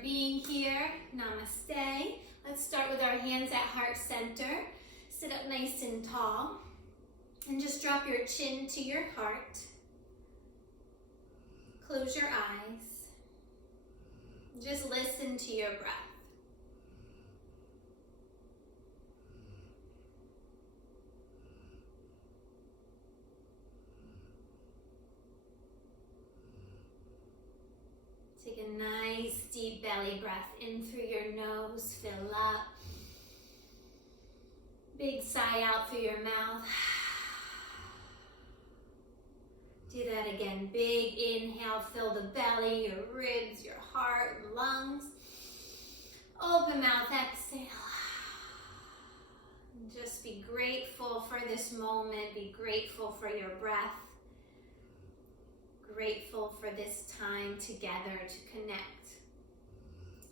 for being here. Namaste. Let's start with our hands at heart center. Sit up nice and tall. And just drop your chin to your heart. Close your eyes. Just listen to your breath. Take a nice deep belly breath in through your nose, fill up. Big sigh out through your mouth. Do that again. Big inhale, fill the belly, your ribs, your heart, lungs. Open mouth, exhale. Just be grateful for this moment. Be grateful for your breath. Grateful for this time together to connect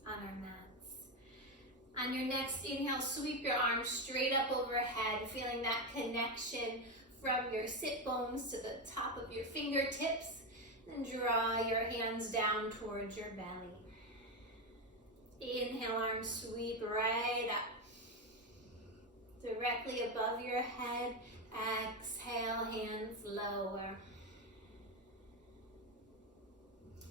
on our mats. On your next inhale, sweep your arms straight up overhead, feeling that connection from your sit bones to the top of your fingertips. Then draw your hands down towards your belly. Inhale, arms sweep right up, directly above your head. Exhale, hands lower.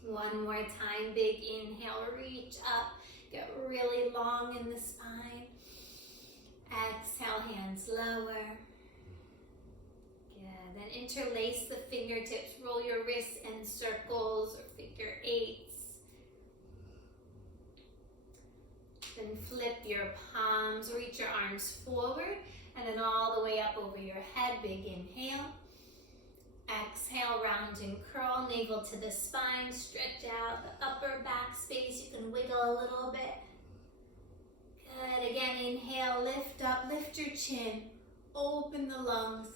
One more time, big inhale, reach up, get really long in the spine. Exhale, hands lower. Good, then interlace the fingertips, roll your wrists in circles or figure eights. Then flip your palms, reach your arms forward, and then all the way up over your head, big inhale. Exhale, round and curl, navel to the spine, stretch out the upper back space. You can wiggle a little bit. Good, again, inhale, lift up, lift your chin, open the lungs.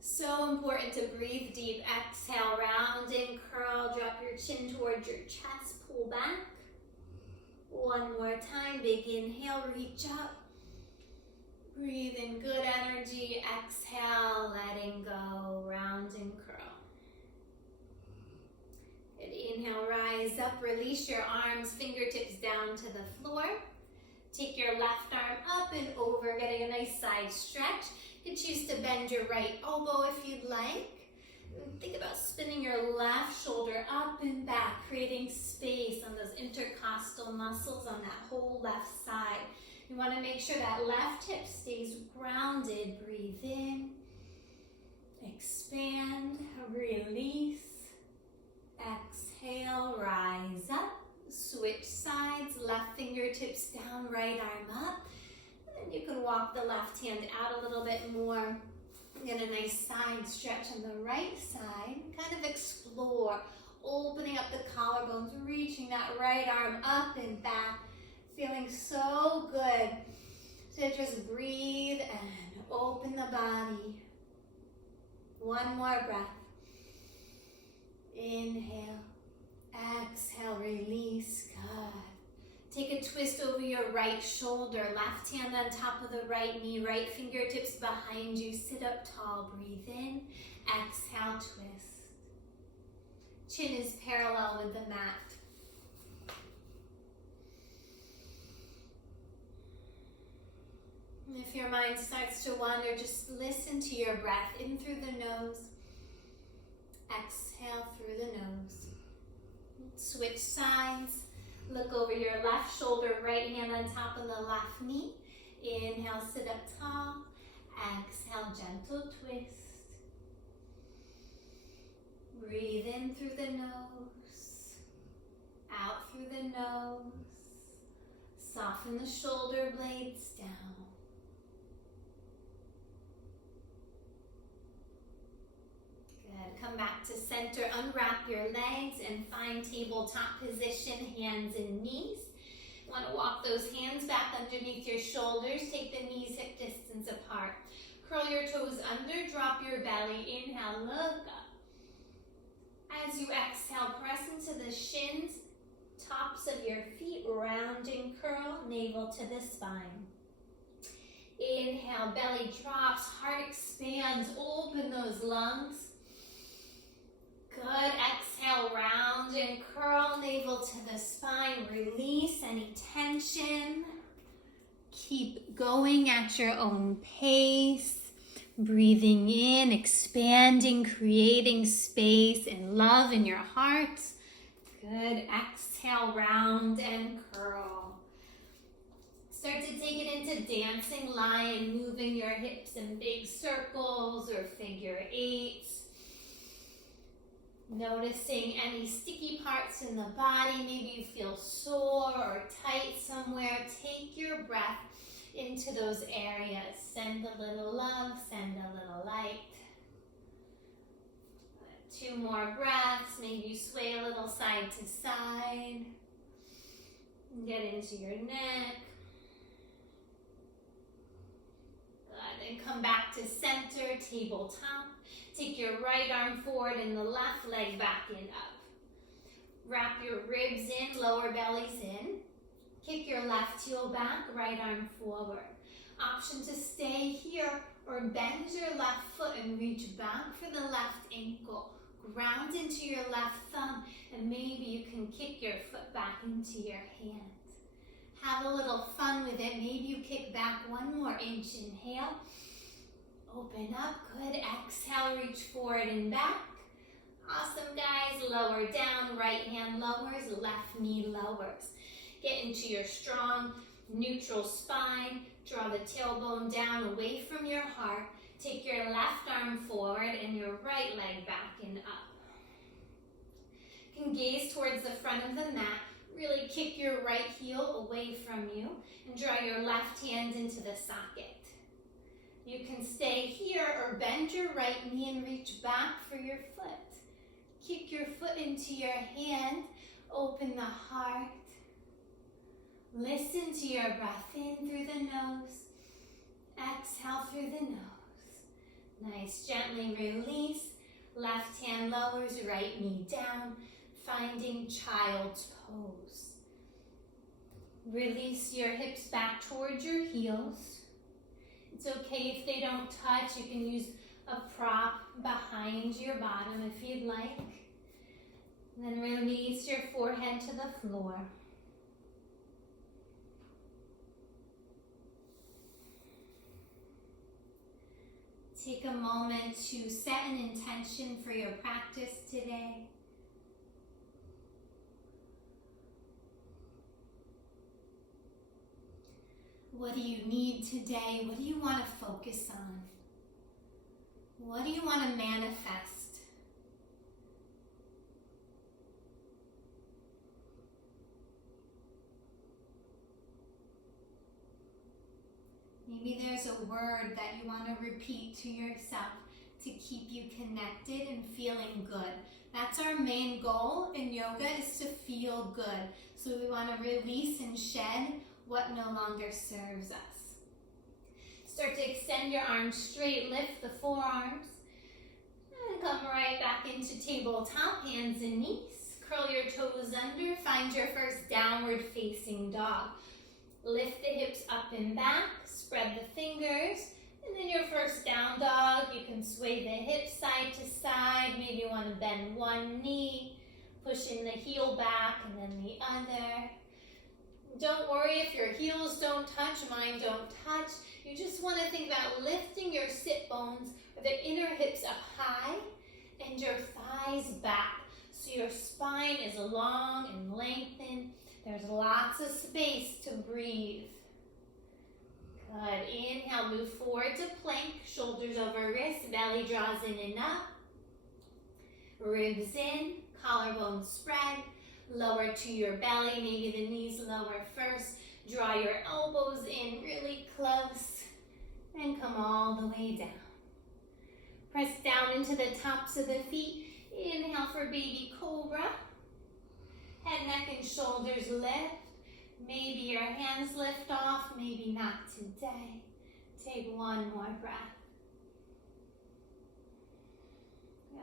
So important to breathe deep. Exhale, round and curl, drop your chin towards your chest, pull back. One more time, big inhale, reach up. Breathe in good energy. Exhale, letting go, round and curl. Good, inhale, rise up, release your arms, fingertips down to the floor. Take your left arm up and over, getting a nice side stretch. You can choose to bend your right elbow if you'd like. Think about spinning your left shoulder up and back, creating space on those intercostal muscles on that whole left side. You want to make sure that left hip stays grounded. Breathe in, expand, release, exhale, rise up, switch sides, left fingertips down, right arm up. And you can walk the left hand out a little bit more. Get a nice side stretch on the right side. Kind of explore, opening up the collarbones, reaching that right arm up and back. Feeling so good. So just breathe and open the body. One more breath. Inhale, exhale, release. Good. Take a twist over your right shoulder, left hand on top of the right knee, right fingertips behind you. Sit up tall, breathe in, exhale, twist. Chin is parallel with the mat. If your mind starts to wander, just listen to your breath in through the nose, exhale through the nose. Switch sides, look over your left shoulder, right hand on top of the left knee. Inhale, sit up tall, exhale, gentle twist. Breathe in through the nose, out through the nose. Soften the shoulder blades down. Come back to center, unwrap your legs and find tabletop position, hands and knees. You want to walk those hands back underneath your shoulders, take the knees hip distance apart. Curl your toes under, drop your belly, inhale, look up. As you exhale, press into the shins, tops of your feet, round and curl, navel to the spine. Inhale, belly drops, heart expands, open those lungs. Good. Exhale, round and curl, navel to the spine. Release any tension. Keep going at your own pace. Breathing in, expanding, creating space and love in your heart. Good. Exhale, round and curl. Start to take it into dancing lion, moving your hips in big circles or figure eights. Noticing any sticky parts in the body. Maybe you feel sore or tight somewhere. Take your breath into those areas. Send a little love, send a little light. 2 more breaths. Maybe you sway a little side to side. Get into your neck. Good. And come back to center, tabletop. Take your right arm forward and the left leg back and up. Wrap your ribs in, lower bellies in. Kick your left heel back, right arm forward. Option to stay here or bend your left foot and reach back for the left ankle. Ground into your left thumb and maybe you can kick your foot back into your hand. Have a little fun with it. Maybe you kick back 1 more inch. Inhale. Open up. Good. Exhale. Reach forward and back. Awesome, guys. Lower down. Right hand lowers. Left knee lowers. Get into your strong, neutral spine. Draw the tailbone down away from your heart. Take your left arm forward and your right leg back and up. You can gaze towards the front of the mat. Really kick your right heel away from you and draw your left hand into the socket. You can stay here or bend your right knee and reach back for your foot. Kick your foot into your hand. Open the heart. Listen to your breath in through the nose. Exhale through the nose. Nice. Gently release. Left hand lowers, right knee down. Finding child's pose. Release your hips back towards your heels. It's okay if they don't touch. You can use a prop behind your bottom if you'd like. Then release your forehead to the floor. Take a moment to set an intention for your practice today. What do you need today? What do you want to focus on? What do you want to manifest? Maybe there's a word that you want to repeat to yourself to keep you connected and feeling good. That's our main goal in yoga, is to feel good. So we want to release and shed what no longer serves us. Start to extend your arms straight, lift the forearms, and come right back into tabletop, hands and knees. Curl your toes under, find your first downward facing dog. Lift the hips up and back, spread the fingers, and then your first down dog. You can sway the hips side to side. Maybe you want to bend one knee, pushing the heel back and then the other. Don't worry if your heels don't touch, mine don't touch. You just want to think about lifting your sit bones or the inner hips up high and your thighs back. So your spine is long and lengthened. There's lots of space to breathe. Good. Inhale, move forward to plank, shoulders over wrists, belly draws in and up. Ribs in, collarbone spread. Lower to your belly, maybe the knees lower first. Draw your elbows in really close and come all the way down. Press down into the tops of the feet. Inhale for baby cobra. Head, neck, and shoulders lift. Maybe your hands lift off, maybe not today. Take one more breath.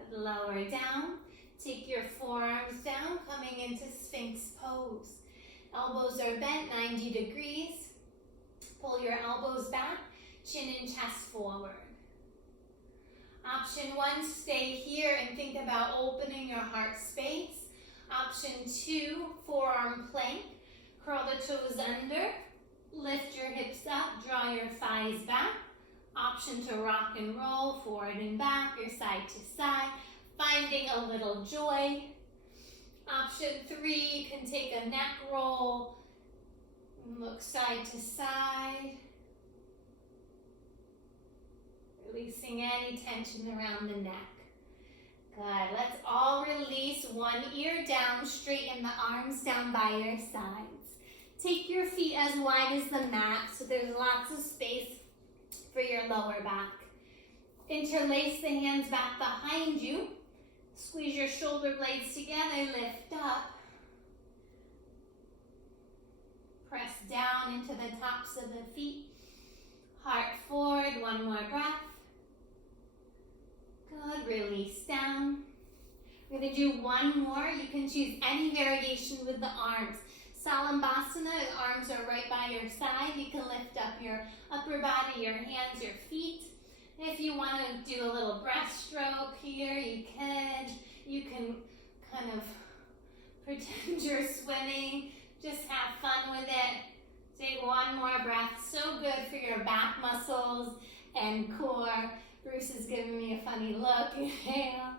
Good. Lower down. Take your forearms down, coming into Sphinx pose. Elbows are bent 90 degrees. Pull your elbows back, chin and chest forward. Option 1, stay here and think about opening your heart space. Option 2, forearm plank. Curl the toes under. Lift your hips up, draw your thighs back. Option to rock and roll, forward and back, or side to side, finding a little joy. Option 3, you can take a neck roll, look side to side, releasing any tension around the neck. Good, let's all release. One ear down, straighten the arms down by your sides. Take your feet as wide as the mat so there's lots of space for your lower back. Interlace the hands back behind you. Squeeze your shoulder blades together, lift up. Press down into the tops of the feet. Heart forward, one more breath. Good, release down. We're going to do one more. You can choose any variation with the arms. Salambasana, arms are right by your side. You can lift up your upper body, your hands, your feet. If you want to do a little breaststroke here, you could. You can kind of pretend you're swimming. Just have fun with it. Take one more breath. So good for your back muscles and core. Bruce is giving me a funny look. Inhale.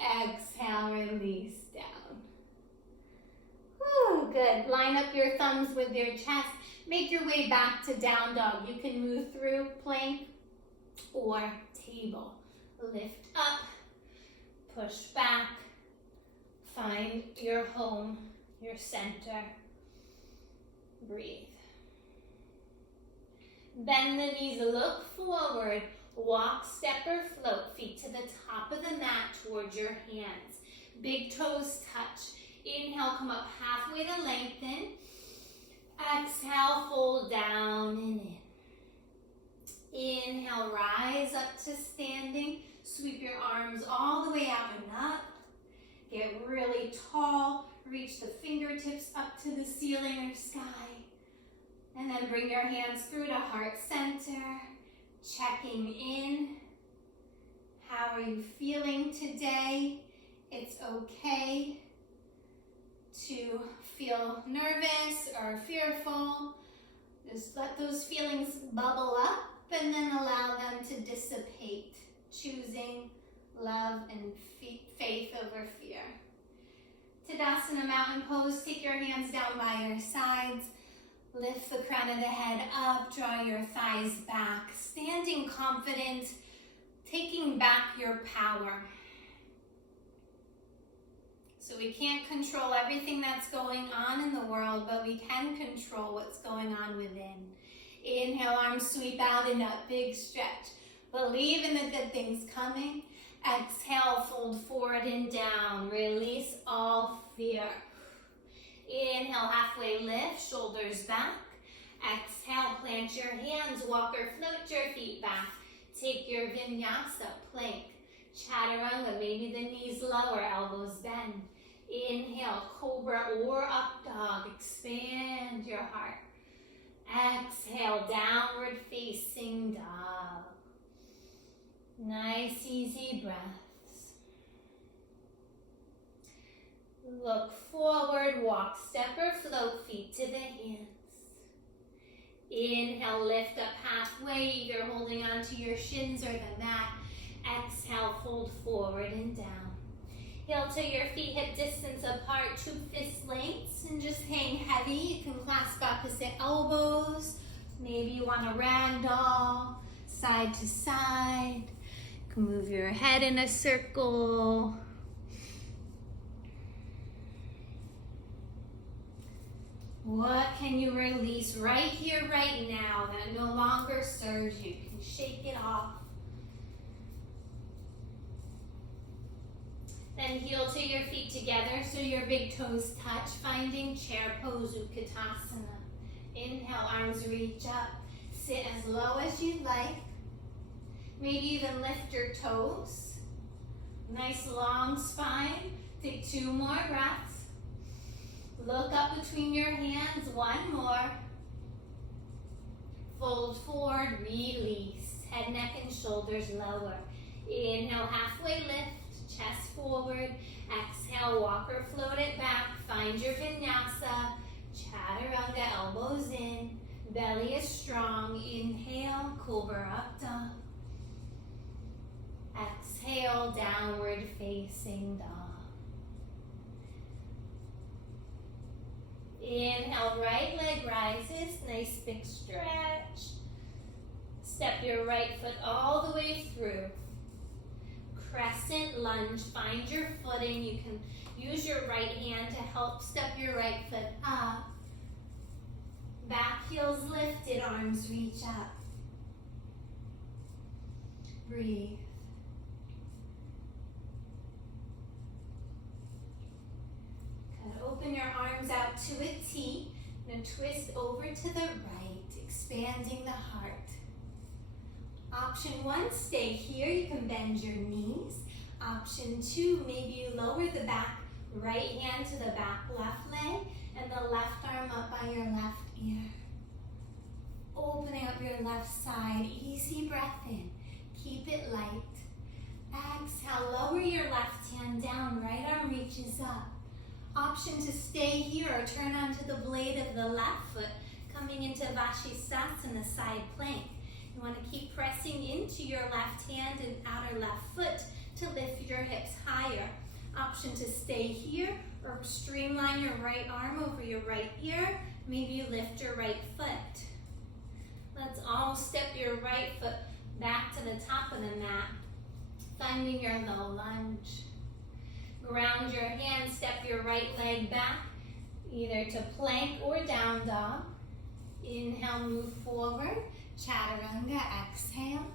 Exhale, release down. Whew, good. Line up your thumbs with your chest. Make your way back to down dog. You can move through plank or table. Lift up, push back, find your home, your center. Breathe. Bend the knees, look forward. Walk, step, or float. Feet to the top of the mat towards your hands. Big toes touch. Inhale, come up halfway to lengthen. Exhale, fold down and in. Inhale, rise up to standing. Sweep your arms all the way out and up. Get really tall. Reach the fingertips up to the ceiling or sky. And then bring your hands through to heart center. Checking in. How are you feeling today? It's okay to feel nervous or fearful. Just let those feelings bubble up and then allow them to dissipate, choosing love and faith over fear. Tadasana Mountain Pose, take your hands down by your sides. Lift the crown of the head up, draw your thighs back, standing confident, taking back your power. So we can't control everything that's going on in the world, but we can control what's going on within. Inhale, arms sweep out and up, big stretch. Believe in the good things coming. Exhale, fold forward and down. Release all fear. Inhale, halfway lift, shoulders back. Exhale, plant your hands, walk or float your feet back. Take your vinyasa, plank. Chaturanga, maybe the knees lower, elbows bend. Inhale, cobra or up dog, expand your heart. Exhale, downward facing dog. Nice, easy breaths. Look forward, walk, step or float, feet to the hands. Inhale, lift up halfway, either holding onto your shins or the mat. Exhale, fold forward and down. Heel to your feet hip distance apart, 2 fist lengths, and just hang heavy. You can clasp opposite elbows. Maybe you want a ragdoll, side to side. You can move your head in a circle. What can you release right here, right now that no longer serves you? You can shake it off. Then heel to your feet together so your big toes touch, finding chair pose, Utkatasana. Inhale, arms reach up. Sit as low as you'd like. Maybe even lift your toes. Nice long spine. Take 2 more breaths. Look up between your hands, 1 more. Fold forward, release. Head, neck, and shoulders lower. Inhale, halfway lift, chest forward. Exhale, walk or float it back. Find your vinyasa. Chaturanga, elbows in. Belly is strong. Inhale, cobra up dog. Exhale, downward facing dog. Inhale, right leg rises. Nice big stretch. Step your right foot all the way through. Crescent lunge. Find your footing. You can use your right hand to help step your right foot up. Back heels lifted, arms reach up. Breathe. Good. Open your arms out to a T. And twist over to the right, expanding the heart. Option 1, stay here. You can bend your knees. Option 2, maybe you lower the back, right hand to the back left leg, and the left arm up by your left ear. Opening up your left side, easy breath in. Keep it light. Exhale, lower your left hand down, right arm reaches up. Option to stay here or turn onto the blade of the left foot, coming into Vinyasa side plank. You want to keep pressing into your left hand and outer left foot to lift your hips higher. Option to stay here or streamline your right arm over your right ear. Maybe you lift your right foot. Let's all step your right foot back to the top of the mat, finding your low lunge. Ground your hands, step your right leg back, either to plank or down dog. Inhale, move forward. Chaturanga, exhale.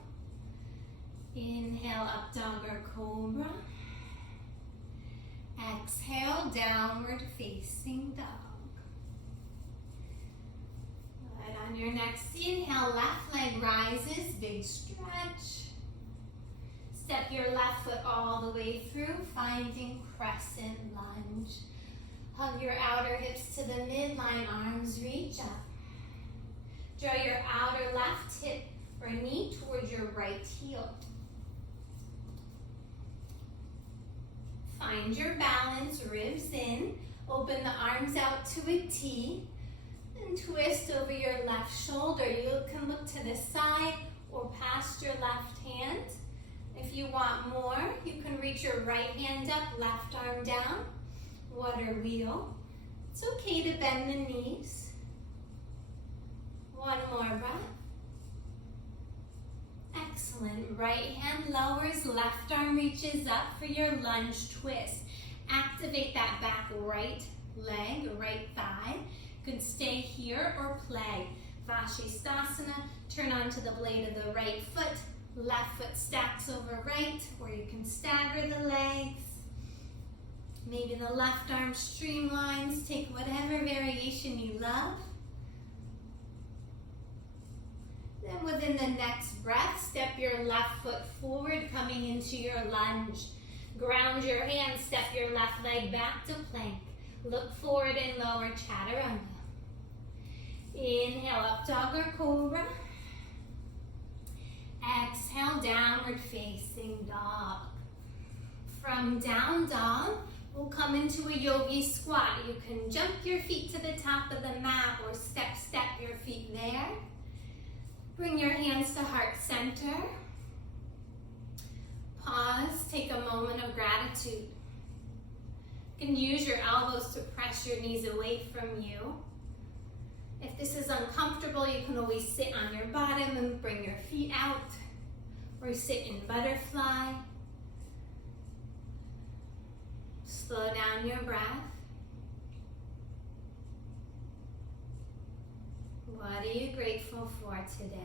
Inhale, up dog or cobra. Exhale, downward facing dog. Good. On your next inhale, left leg rises, big stretch. Step your left foot all the way through, finding crescent lunge. Hug your outer hips to the midline, arms reach up. Draw your outer left hip or knee towards your right heel. Find your balance, ribs in. Open the arms out to a T. And twist over your left shoulder. You can look to the side or past your left hand. If you want more, you can reach your right hand up, left arm down. Water wheel. It's okay to bend the knees. One more breath. Excellent. Right hand lowers, left arm reaches up for your lunge twist. Activate that back right leg, right thigh. You could stay here or play. Vinyasa, turn onto the blade of the right foot. Left foot stacks over right, or you can stagger the legs. Maybe the left arm streamlines. Take whatever variation you love. Then within the next breath, step your left foot forward, coming into your lunge. Ground your hands, step your left leg back to plank. Look forward and lower, chaturanga. Inhale, up dog or cobra. Exhale, downward facing dog. From down dog, we'll come into a yogi squat. You can jump your feet to the top of the mat or step your feet there. Bring your hands to heart center. Pause, take a moment of gratitude. You can use your elbows to press your knees away from you. If this is uncomfortable, you can always sit on your bottom and bring your feet out, or sit in butterfly. Slow down your breath. What are you grateful for today?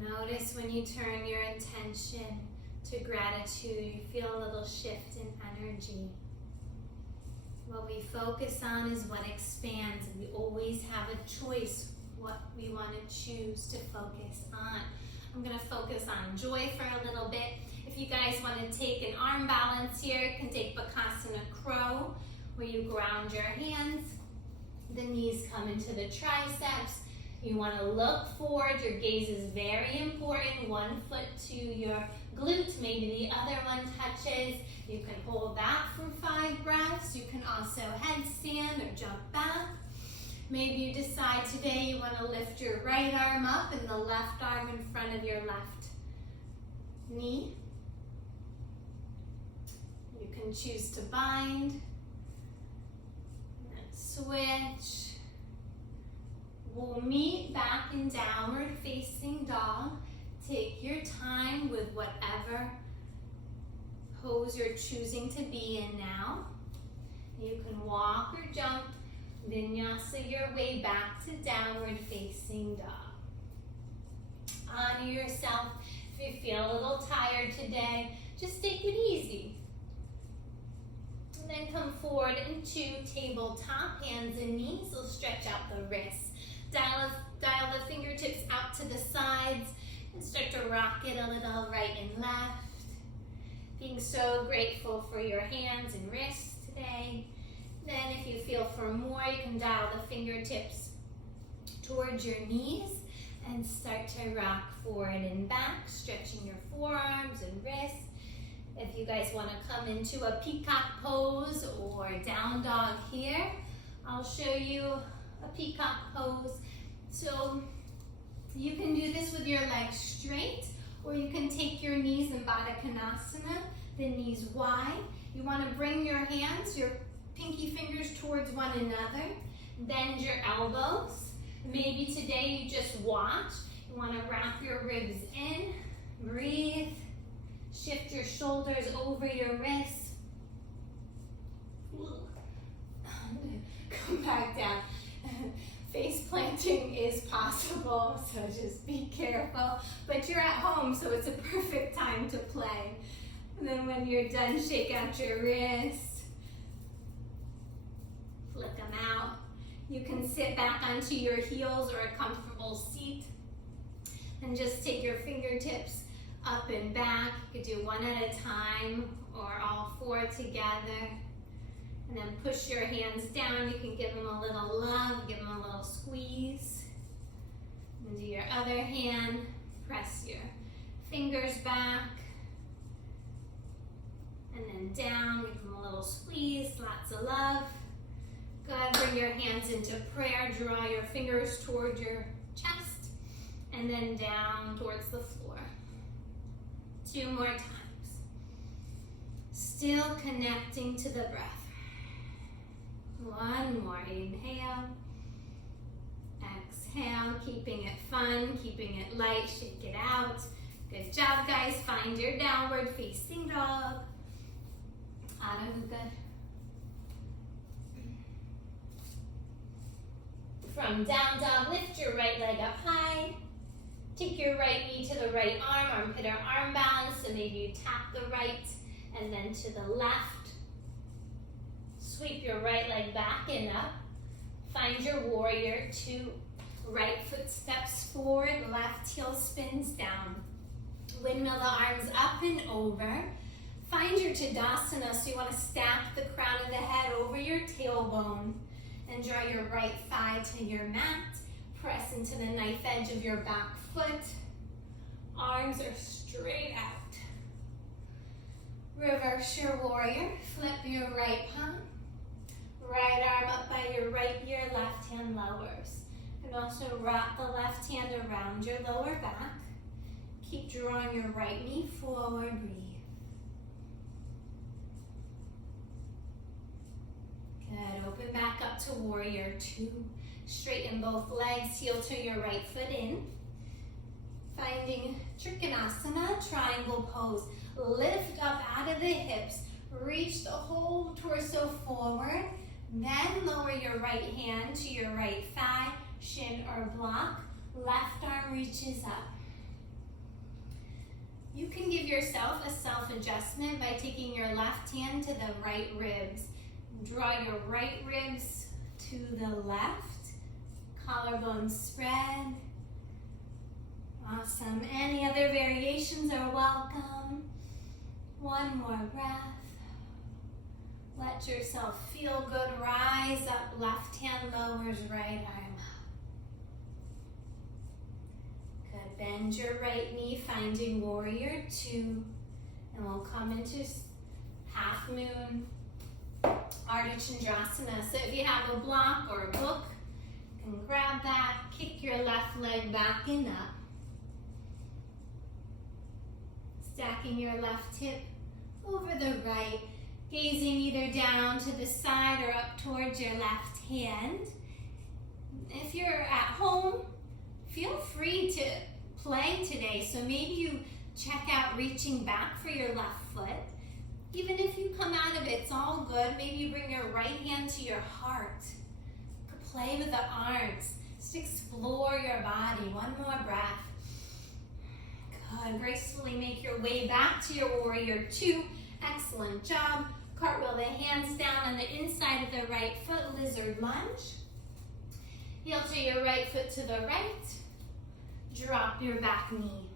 Notice when you turn your intention to gratitude, you feel a little shift in energy. What we focus on is what expands. We always have a choice what we want to choose to focus on. I'm going to focus on joy for a little bit. If you guys want to take an arm balance here, you can take Vinyasa Crow, where you ground your hands, The knees come into the triceps. You want to look forward. Your gaze is very important. One foot to your glute, maybe the other one touches. You can hold that for 5 breaths. You can also headstand or jump back. Maybe you decide today you want to lift your right arm up and the left arm in front of your left knee. You can choose to bind and switch. We'll meet back in downward facing dog. Take your time with whatever pose you're choosing to be in now. You can walk or jump, vinyasa your way back to downward facing dog. Honor yourself. If you feel a little tired today, just take it easy. And then come forward into tabletop, hands and knees. We'll stretch out the wrists. Dial the fingertips out to the sides and start to rock it a little right and left. Being so grateful for your hands and wrists today. Then if you feel for more, you can dial the fingertips towards your knees and start to rock forward and back, stretching your forearms and wrists. If you guys want to come into a peacock pose or down dog here, I'll show you a peacock pose. So you can do this with your legs straight, or you can take your knees in Baddha Konasana, the knees wide. You want to bring your hands, your pinky fingers towards one another. Bend your elbows. Maybe today you just watch. You want to wrap your ribs in. Breathe. Shift your shoulders over your wrists. Come back down. Face planting is possible, so just be careful. But you're at home, so it's a perfect time to play. And then when you're done, shake out your wrists. Flick them out. You can sit back onto your heels or a comfortable seat. And just take your fingertips up and back. You could do one at a time or all 4 together. And then push your hands down. You can give them a little love, give them a little squeeze. And do your other hand. Press your fingers back. And then down, give them a little squeeze, lots of love. Good, bring your hands into prayer. Draw your fingers toward your chest. And then down towards the floor. 2 more times. Still connecting to the breath. 1 more, inhale, exhale, keeping it fun, keeping it light, shake it out. Good job, guys. Find your downward facing dog. Adho Mukha. From down dog, lift your right leg up high. Take your right knee to the right arm, armpit or arm balance, so maybe you tap the right and then to the left. Sweep your right leg back and up. Find your warrior 2. Right foot steps forward, left heel spins down. Windmill the arms up and over. Find your Tadasana, so you want to stack the crown of the head over your tailbone and draw your right thigh to your mat. Press into the knife edge of your back foot. Arms are straight out. Reverse your warrior. Flip your right palm. Right arm up by your right ear, left hand lowers. And also wrap the left hand around your lower back. Keep drawing your right knee forward, breathe. Good, open back up to warrior 2. Straighten both legs, heel to your right foot in. Finding Trikonasana, triangle pose. Lift up out of the hips, reach the whole torso forward. Then lower your right hand to your right thigh, shin or block. Left arm reaches up. You can give yourself a self-adjustment by taking your left hand to the right ribs. Draw your right ribs to the left. Collarbone spread. Awesome. Any other variations are welcome. 1 more breath. Let yourself feel good. Rise up, left hand lowers, right arm up. Good, bend your right knee, finding warrior two. And we'll come into half moon, Ardha Chandrasana. So if you have a block or a book, you can grab that, kick your left leg back and up. Stacking your left hip over the right, gazing either down to the side or up towards your left hand. If you're at home, feel free to play today. So maybe you check out reaching back for your left foot. Even if you come out of it, it's all good. Maybe you bring your right hand to your heart. You could play with the arms. Just explore your body. One more breath. Good. Gracefully make your way back to your warrior two. Excellent job. Cartwheel the hands down on the inside of the right foot. Lizard lunge. Heel to your right foot to the right. Drop your back knee.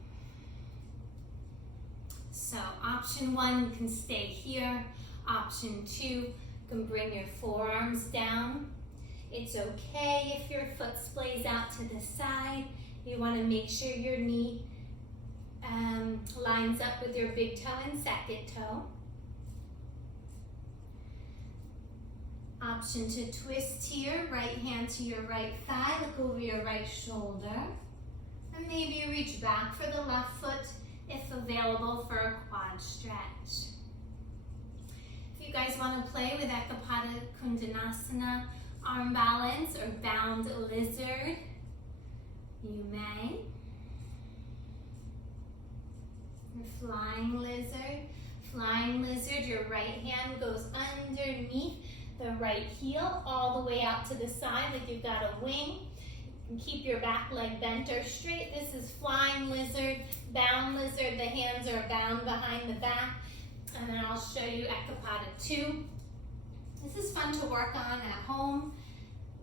So option one, you can stay here. Option two, you can bring your forearms down. It's okay if your foot splays out to the side. You want to make sure your knee lines up with your big toe and second toe. Option to twist here, right hand to your right thigh, look over your right shoulder. And maybe reach back for the left foot if available for a quad stretch. If you guys want to play with Ekapada Kundinasana, arm balance or bound lizard, you may. Your flying lizard. Flying lizard, your right hand goes underneath the right heel all the way out to the side like you've got a wing. You can keep your back leg bent or straight. This is flying lizard, bound lizard. The hands are bound behind the back. And then I'll show you Ekapada 2. This is fun to work on at home.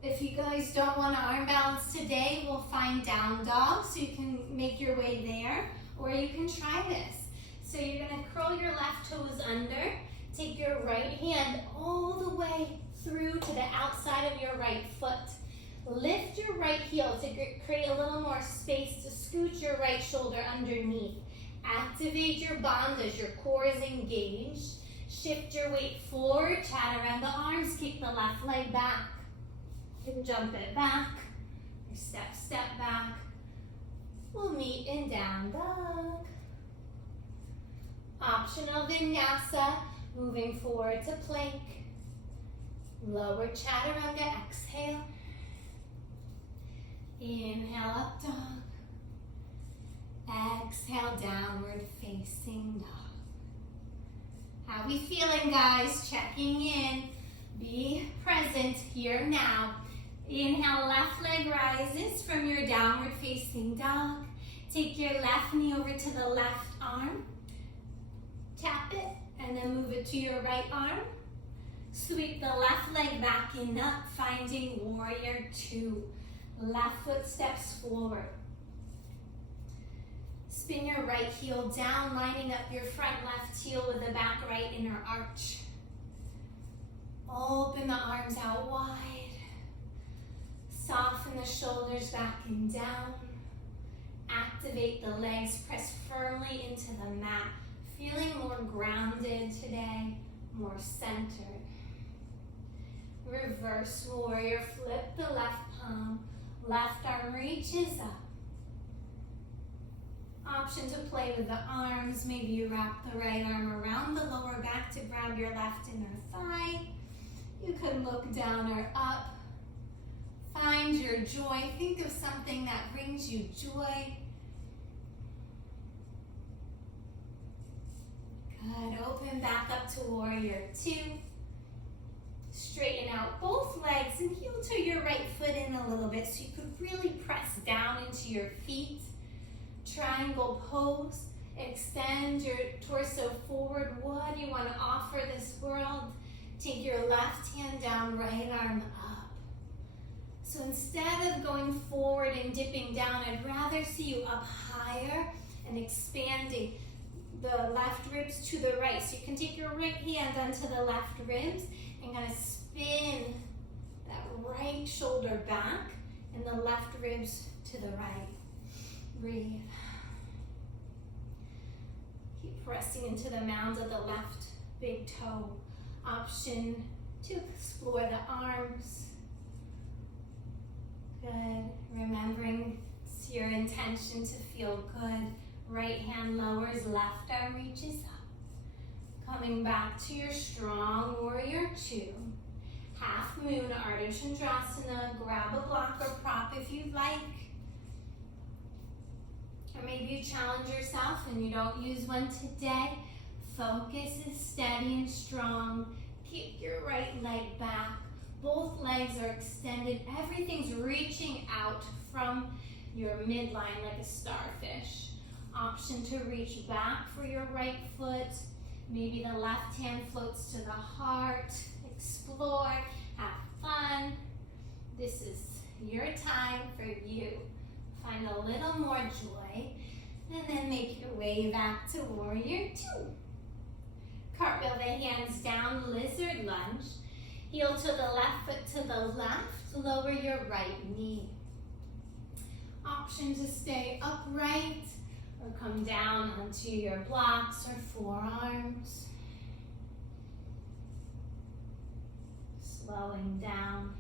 If you guys don't want to arm balance today, we'll find down dog so you can make your way there, or you can try this. So you're going to curl your left toes under, take your right hand all the way through to the outside of your right foot. Lift your right heel to create a little more space to scoot your right shoulder underneath. Activate your bandhas, your core is engaged. Shift your weight forward, chaturanga arms, kick the left leg back. You can jump it back, or step back. We'll meet in down dog. Optional vinyasa, moving forward to plank. Lower chaturanga, exhale. Inhale, up dog. Exhale, downward facing dog. How we feeling, guys? Checking in. Be present here now. Inhale, left leg rises from your downward facing dog. Take your left knee over to the left arm. Tap it and then move it to your right arm. Sweep the left leg back and up, finding warrior two. Left foot steps forward. Spin your right heel down, lining up your front left heel with the back right inner arch. Open the arms out wide. Soften the shoulders back and down. Activate the legs, press firmly into the mat. Feeling more grounded today, more centered. Reverse warrior, flip the left palm. Left arm reaches up. Option to play with the arms. Maybe you wrap the right arm around the lower back to grab your left inner thigh. You can look down or up. Find your joy. Think of something that brings you joy. Good. Open back up to warrior two. Straighten out both legs and heel to your right foot in a little bit so you could really press down into your feet. Triangle pose. Extend your torso forward. What do you want to offer this world? Take your left hand down, right arm up. So instead of going forward and dipping down, I'd rather see you up higher and expanding. the left ribs to the right. So you can take your right hand onto the left ribs and kind of spin that right shoulder back and the left ribs to the right. Breathe. Keep pressing into the mounds of the left big toe. Option to explore the arms. Good. Remembering it's your intention to feel good. Right hand lowers, left arm reaches up. Coming back to your strong warrior two. Half moon, Ardha Chandrasana. Grab a block or prop if you'd like. Or maybe you challenge yourself and you don't use one today. Focus is steady and strong. Keep your right leg back. Both legs are extended. Everything's reaching out from your midline like a starfish. Option to reach back for your right foot. Maybe the left hand floats to the heart. Explore, have fun. This is your time for you. Find a little more joy and then make your way back to warrior two. Cartwheel the hands down, lizard lunge. Heel to the left, foot to the left. Lower your right knee. Option to stay upright or come down onto your blocks or forearms. Slowing down.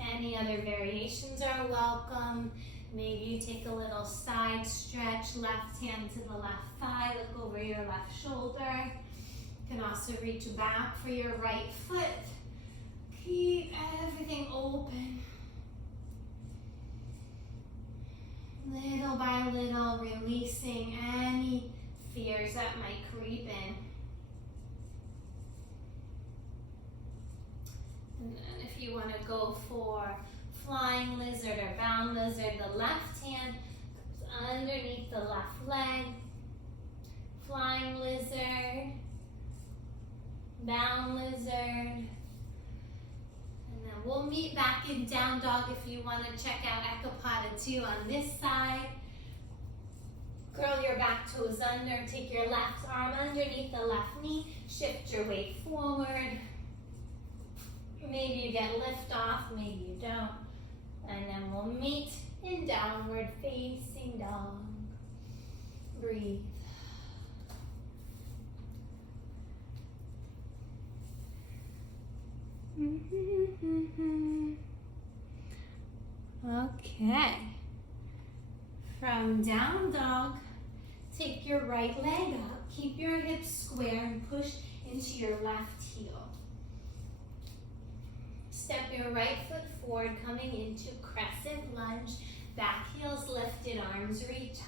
Any other variations are welcome. Maybe you take a little side stretch, left hand to the left thigh, look over your left shoulder. You can also reach back for your right foot. Keep everything open. Little by little, releasing any fears that might creep in. And then if you want to go for flying lizard or bound lizard, the left hand comes underneath the left leg. Flying lizard, bound lizard. And then we'll meet back in down dog if you want to check out Ekapada 2 on this side. Curl your back toes under, take your left arm underneath the left knee, shift your weight forward. Maybe you get lift off, maybe you don't. And then we'll meet in downward facing dog. Breathe. Okay. From down dog, take your right leg up. Keep your hips square and push into your left heel. Step your right foot forward, coming into crescent lunge. Back heels lifted, arms reach up.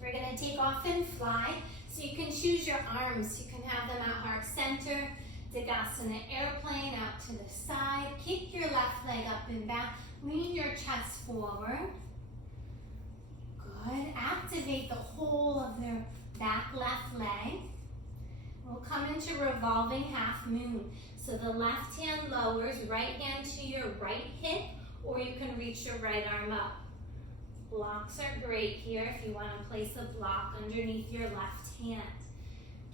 We're going to take off and fly. So you can choose your arms. You can have them at heart center. Dagasana airplane out to the side. Kick your left leg up and back. Lean your chest forward. Good. Activate the whole of their back left leg. We'll come into revolving half moon. So the left hand lowers, right hand to your right hip, or you can reach your right arm up. Blocks are great here if you want to place a block underneath your left hand.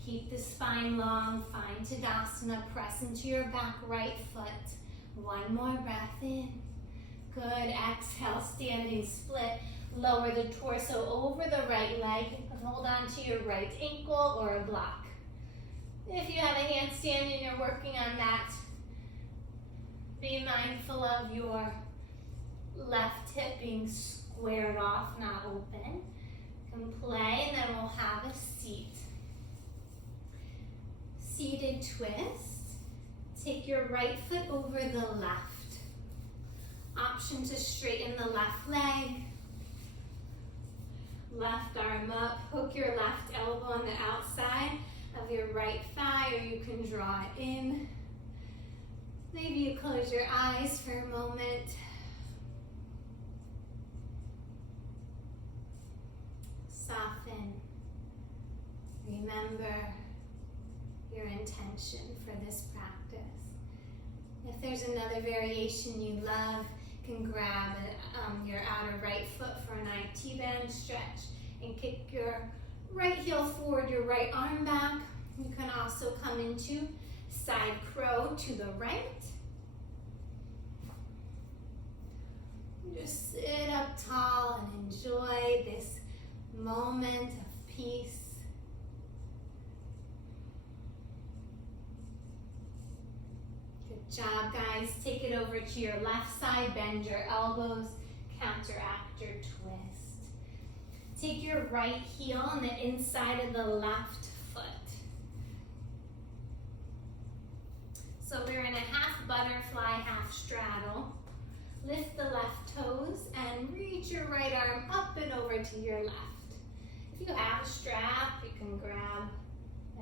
Keep the spine long, find Tadasana, press into your back right foot. One more breath in. Good, exhale, standing split. Lower the torso over the right leg and hold on to your right ankle or a block. If you have a handstand and you're working on that, be mindful of your left hip being squared off, not open. You can play and then we'll have a seat. Seated twist. Take your right foot over the left. Option to straighten the left leg. Left arm up. Hook your left elbow on the outside of your right thigh, or you can draw it in. Maybe you close your eyes for a moment. Soften. Remember your intention for this practice. If there's another variation you love, You can grab your outer right foot for a IT band stretch and kick your right heel forward, your right arm back. You can also come into side crow to the right. Just sit up tall and enjoy this moment of peace. Good job, guys. Take it over to your left side. Bend your elbows. Counteract your twist. Take your right heel on the inside of the left foot. So we're in a half butterfly, half straddle. Lift the left toes and reach your right arm up and over to your left. If you have a strap, you can grab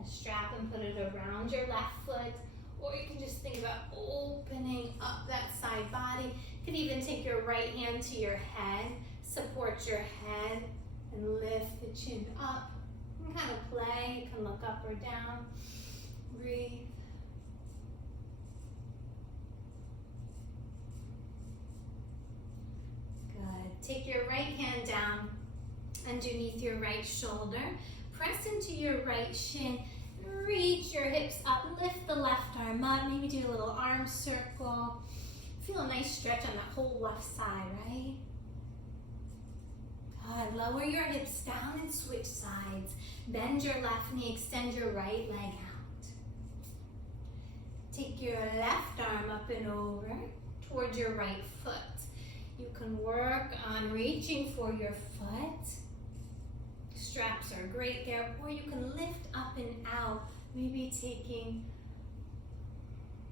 a strap and put it around your left foot, or you can just think about opening up that side body. You can even take your right hand to your head, support your head, and lift the chin up. You can kind of play, you can look up or down. Breathe. Good. Take your right hand down underneath your right shoulder. Press into your right shin. Reach your hips up. Lift the left arm up. Maybe do a little arm circle. Feel a nice stretch on that whole left side, right? Good. Lower your hips down and switch sides. Bend your left knee. Extend your right leg out. Take your left arm up and over towards your right foot. You can work on reaching for your foot. Straps are great there, or you can lift up and out, maybe taking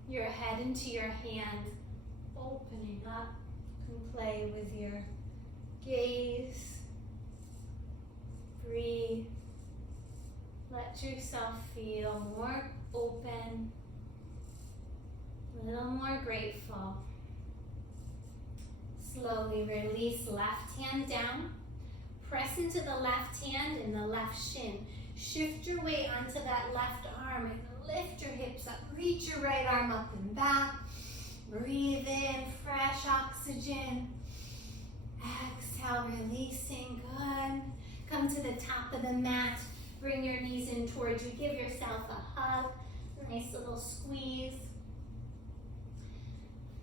your head into your hand, opening up. You can play with your gaze. Breathe. Let yourself feel more open, a little more grateful. Slowly release left hand down. Press into the left hand and the left shin. Shift your weight onto that left arm and lift your hips up. Reach your right arm up and back. Breathe in fresh oxygen. Exhale, releasing. Good. Come to the top of the mat. Bring your knees in towards you. Give yourself a hug. Nice little squeeze.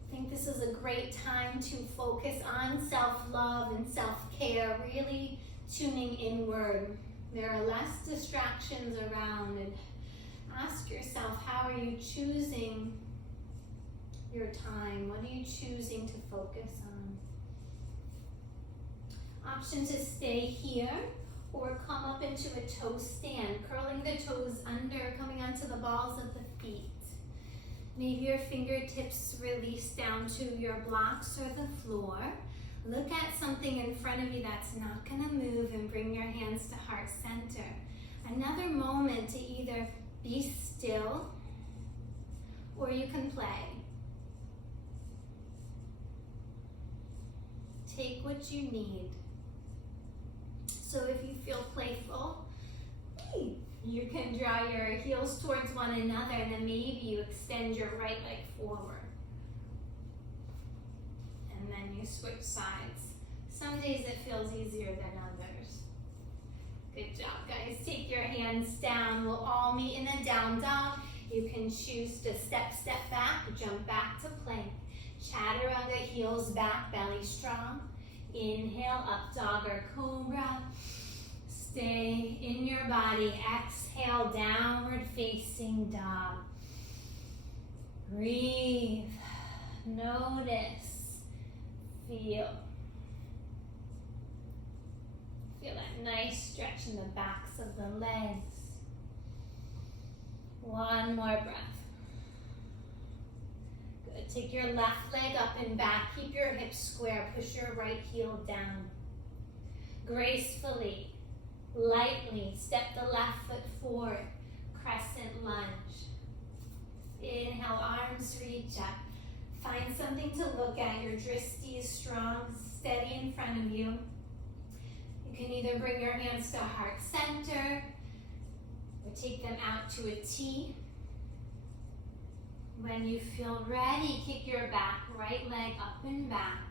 I think this is a great time to focus on self-love and self-care, really tuning inward. There are less distractions around, and ask yourself, how are you choosing your time? What are you choosing to focus on? Option to stay here or come up into a toe stand, curling the toes under, coming onto the balls of the feet. Maybe your fingertips release down to your blocks or the floor. Look at something in front of you that's not going to move and bring your hands to heart center. Another moment to either be still or you can play. Take what you need. So if you feel playful, you can draw your heels towards one another, and then maybe you extend your right leg forward. And then you switch sides. Some days it feels easier than others. Good job, guys. Take your hands down. We'll all meet in a down dog. You can choose to step back, jump back to plank. Chaturanga, heels back, belly strong. Inhale, up dog or cobra. Stay in your body. Exhale, downward facing dog. Breathe. Notice. Feel. Feel that nice stretch in the backs of the legs. One more breath. Good. Take your left leg up and back. Keep your hips square. Push your right heel down. Gracefully. Lightly step the left foot forward, crescent lunge. Inhale, arms reach up. Find something to look at. Your drishti is strong, steady in front of you. You can either bring your hands to heart center or take them out to a T. When you feel ready, kick your back right leg up and back.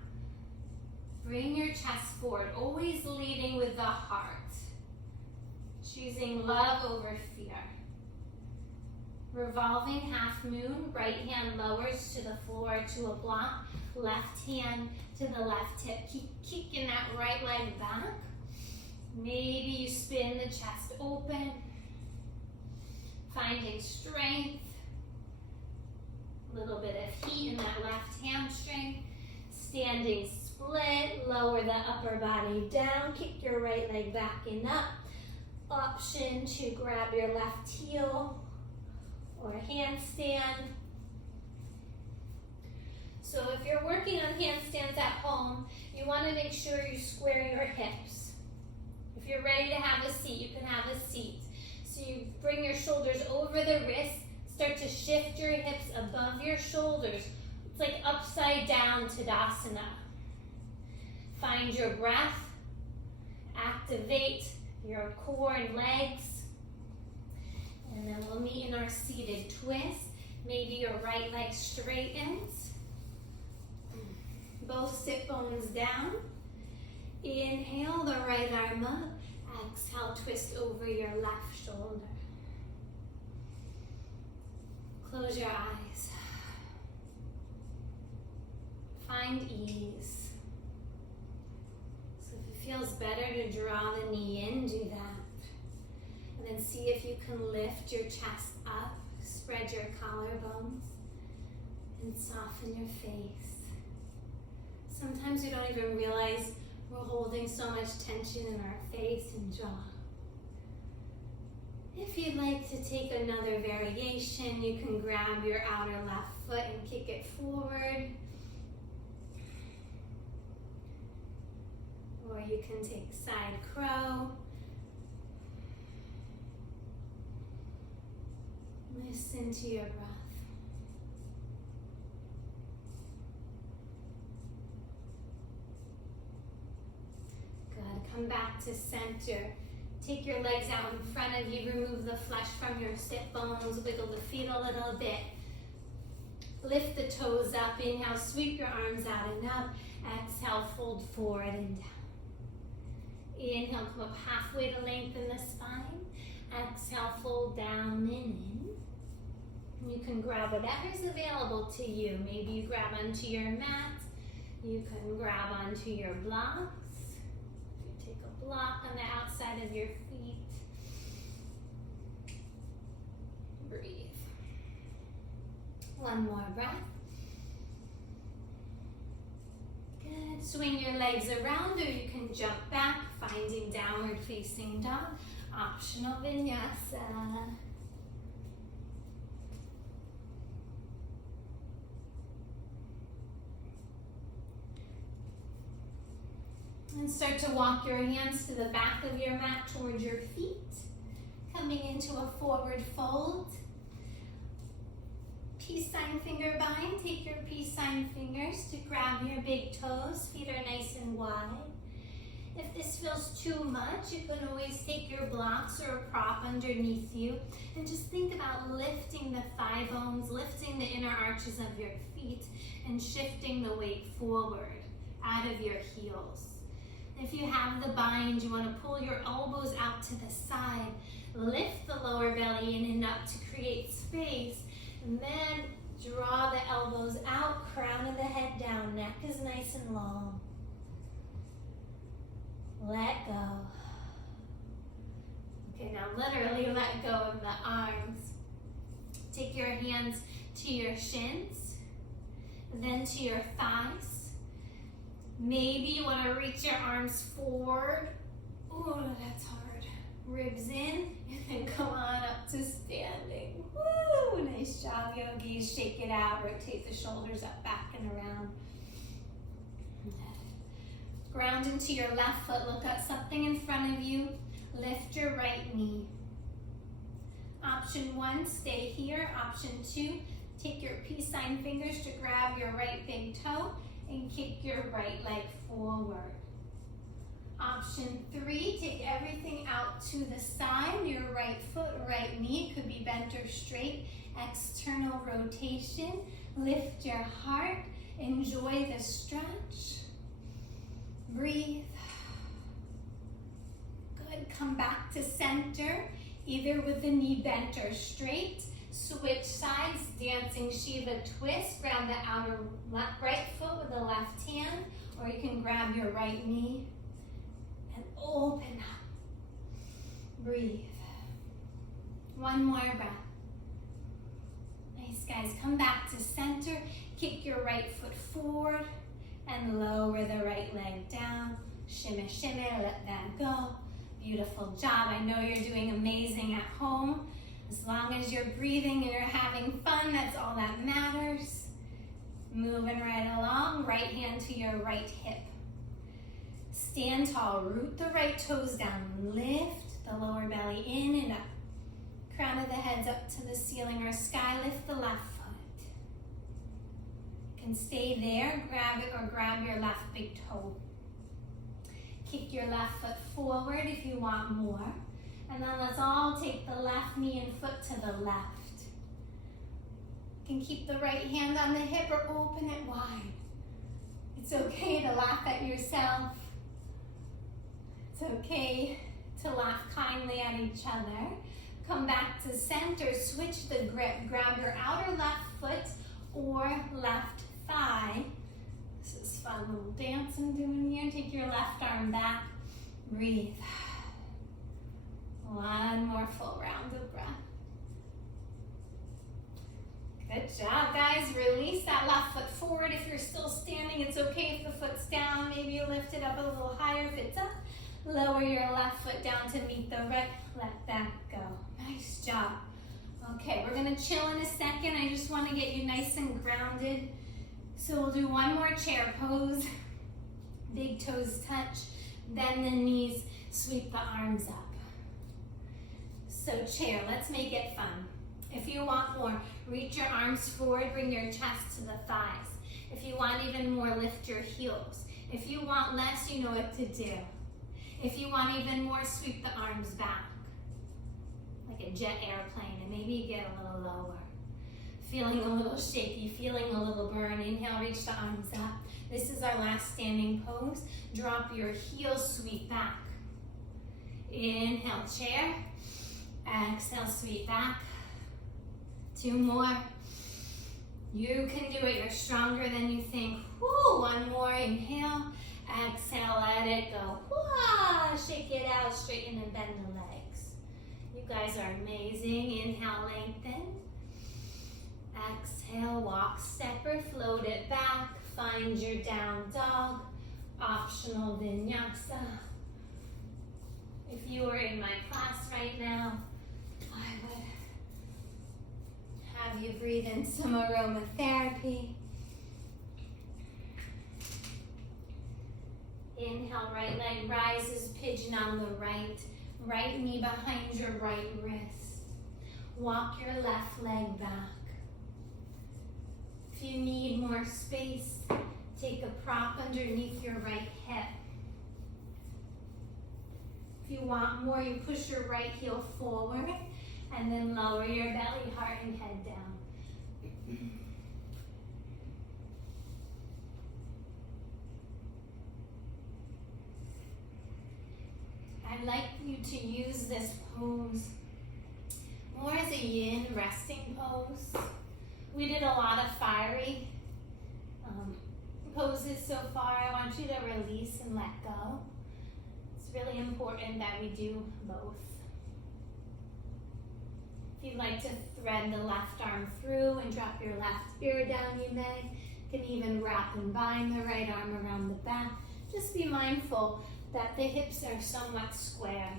Bring your chest forward, always leading with the heart. Choosing love over fear. Revolving half moon, right hand lowers to the floor to a block, left hand to the left hip. Keep kicking that right leg back. Maybe you spin the chest open, finding strength. A little bit of heat in that left hamstring. Standing split, lower the upper body down, kick your right leg back and up. Option to grab your left heel or a handstand. So if you're working on handstands at home, you want to make sure you square your hips. If you're ready to have a seat, you can have a seat. So you bring your shoulders over the wrists, start to shift your hips above your shoulders. It's like upside down Tadasana. Find your breath, activate your core and legs, and then we'll meet in our seated twist. Maybe your right leg straightens, both sit bones down. Inhale the right arm up, exhale, twist over your left shoulder. Close your eyes. Find ease. So if it feels better to draw the knee in, do that. And then see if you can lift your chest up, spread your collarbones, and soften your face. Sometimes we don't even realize we're holding so much tension in our face and jaw. If you'd like to take another variation, you can grab your outer left foot and kick it forward. Or you can take side crow. Listen to your breath. Good. Come back to center. Take your legs out in front of you. Remove the flesh from your sit bones. Wiggle the feet a little bit. Lift the toes up. Inhale, sweep your arms out and up. Exhale, fold forward and down. Inhale, come up halfway to lengthen the spine. Exhale, fold down and in. You can grab whatever's available to you. Maybe you grab onto your mat. You can grab onto your blocks. If you take a block on the outside of your feet. Breathe. One more breath. Good. Swing your legs around, or you can jump back, finding downward facing dog. Optional vinyasa. And start to walk your hands to the back of your mat towards your feet. Coming into a forward fold. Peace sign finger bind. Take your peace sign fingers to grab your big toes. Feet are nice and wide. If this feels too much, you can always take your blocks or a prop underneath you and just think about lifting the thigh bones, lifting the inner arches of your feet, and shifting the weight forward out of your heels. If you have the bind, you want to pull your elbows out to the side, lift the lower belly in and up to create space, and then draw the elbows out, crown of the head down, neck is nice and long. Let go. Okay, now literally let go of the arms. Take your hands to your shins, then to your thighs. Maybe you want to reach your arms forward. Oh, that's hard. Ribs in, and then come on up to standing. Woo! Nice job, yogis. Shake it out. Rotate the shoulders up, back, and around. Ground into your left foot. Look at something in front of you. Lift your right knee. Option 1, stay here. Option 2, take your peace sign fingers to grab your right big toe and kick your right leg forward. Option 3, take everything out to the side. Your right foot, right knee could be bent or straight. External rotation. Lift your heart. Enjoy the stretch. Breathe. Good. Come back to center, either with the knee bent or straight. Switch sides, dancing Shiva twist. Grab the outer right foot with the left hand, or you can grab your right knee and open up. Breathe. One more breath. Nice, guys. Come back to center. Kick your right foot forward and lower the right leg down. Shimmy, shimmy, let that go. Beautiful job. I know you're doing amazing at home. As long as you're breathing and you're having fun, that's all that matters. Moving right along. Right hand to your right hip. Stand tall. Root the right toes down. Lift the lower belly in and up. Crown of the head's up to the ceiling or sky. Lift the left foot. You can stay there, grab it, or grab your left big toe. Kick your left foot forward if you want more. And then let's all take the left knee and foot to the left. You can keep the right hand on the hip or open it wide. It's okay to laugh at yourself. It's okay to laugh kindly at each other. Come back to center, switch the grip. Grab your outer left foot or left thigh. This is fun little dance I'm doing here. Take your left arm back. Breathe. One more full round of breath. Good job, guys. Release that left foot forward. If you're still standing, it's okay if the foot's down. Maybe you lift it up a little higher if it's up. Lower your left foot down to meet the right. Let that go. Nice job. Okay, we're gonna chill in a second. I just wanna get you nice and grounded. So we'll do one more chair pose. Big toes touch. Bend the knees, sweep the arms up. So chair, let's make it fun. If you want more, reach your arms forward, bring your chest to the thighs. If you want even more, lift your heels. If you want less, you know what to do. If you want even more, sweep the arms back. Like a jet airplane, and maybe you get a little lower. Feeling a little shaky, feeling a little burn. Inhale, reach the arms up. This is our last standing pose. Drop your heels, sweep back. Inhale, chair. Exhale, sweep back. Two more. You can do it. You're stronger than you think. Woo, one more. Inhale. Exhale, let it go. Wah, shake it out, straighten and bend the legs. You guys are amazing. Inhale, lengthen. Exhale, walk, stepper, float it back. Find your down dog. Optional vinyasa. If you were in my class right now, I would have you breathe in some aromatherapy. Inhale, right leg rises, pigeon on the right. Right knee behind your right wrist. Walk your left leg back. If you need more space, take a prop underneath your right hip. If you want more, you push your right heel forward and then lower your belly, heart, and head down. I'd like you to use this pose more as a yin resting pose. We did a lot of fiery poses so far. I want you to release and let go. It's really important that we do both. If you'd like to thread the left arm through and drop your left ear down, you may. You can even wrap and bind the right arm around the back. Just be mindful that the hips are somewhat square.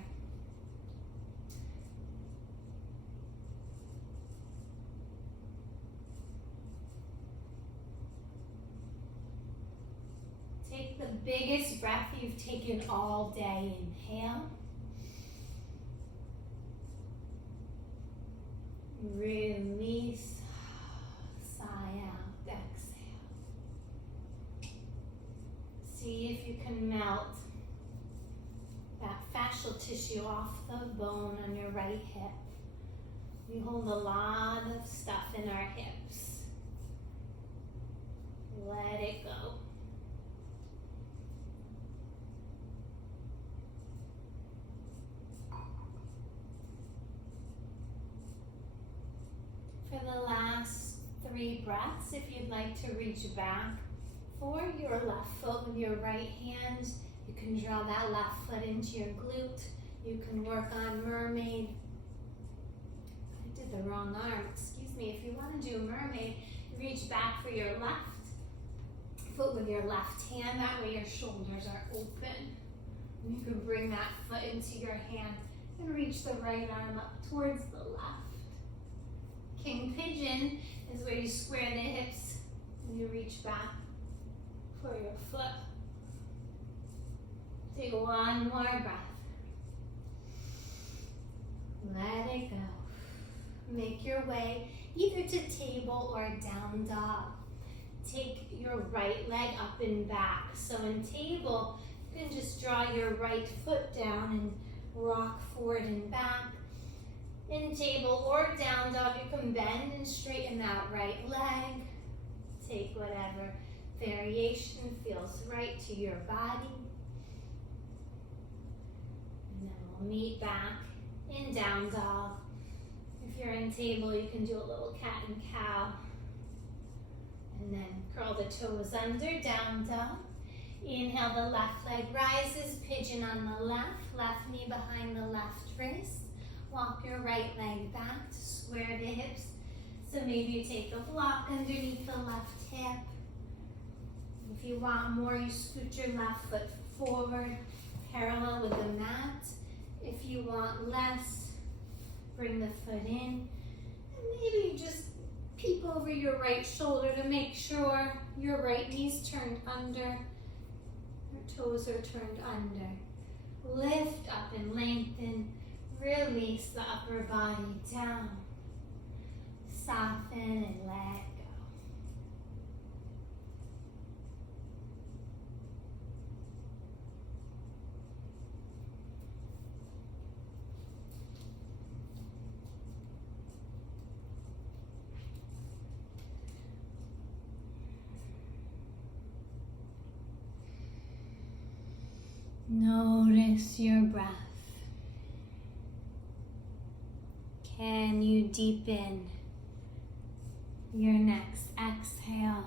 Take the biggest breath you've taken all day. Inhale. Release. Sigh out. Exhale. See if you can melt that fascial tissue off the bone on your right hip. We hold a lot of stuff in our hips. Let it go. For the last 3 breaths, if you'd like to reach back for your left foot with your right hand, you can draw that left foot into your glute. You can work on mermaid. I did the wrong arm, excuse me. If you want to do mermaid, reach back for your left foot with your left hand. That way your shoulders are open. And you can bring that foot into your hand and reach the right arm up towards the left. King Pigeon is where you square the hips and you reach back for your foot. Take one more breath. Let it go. Make your way either to table or down dog. Take your right leg up and back. So in table, you can just draw your right foot down and rock forward and back. In table or down dog, you can bend and straighten that right leg. Take whatever variation feels right to your body. And then we'll meet back in down dog. If you're in table, you can do a little cat and cow. And then curl the toes under, down dog. Inhale, the left leg rises, pigeon on the left knee behind the left wrist. Walk your right leg back to square the hips. So maybe you take a block underneath the left hip. If you want more, you scoot your left foot forward, parallel with the mat. If you want less, bring the foot in. And maybe you just peek over your right shoulder to make sure your right knee's turned under, your toes are turned under. Lift up and lengthen. Release the upper body down. Soften and let go. Notice your breath. Can you deepen your next exhale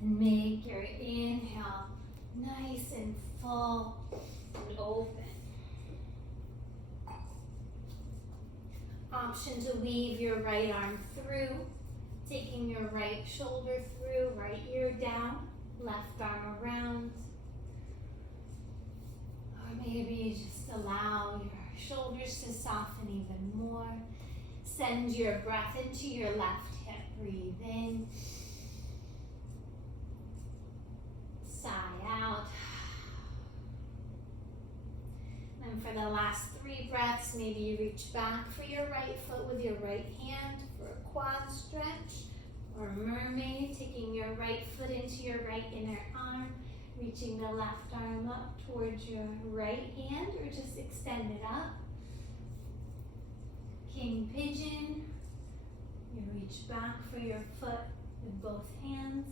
and make your inhale nice and full and open. Option to weave your right arm through, taking your right shoulder through, right ear down, left arm around. Or maybe you just allow your shoulders to soften even more. Send your breath into your left hip. Breathe in. Sigh out. And for the last 3 breaths, maybe you reach back for your right foot with your right hand for a quad stretch or mermaid, taking your right foot into your right inner arm, reaching the left arm up towards your right hand or just extend it up. King Pigeon, you reach back for your foot with both hands.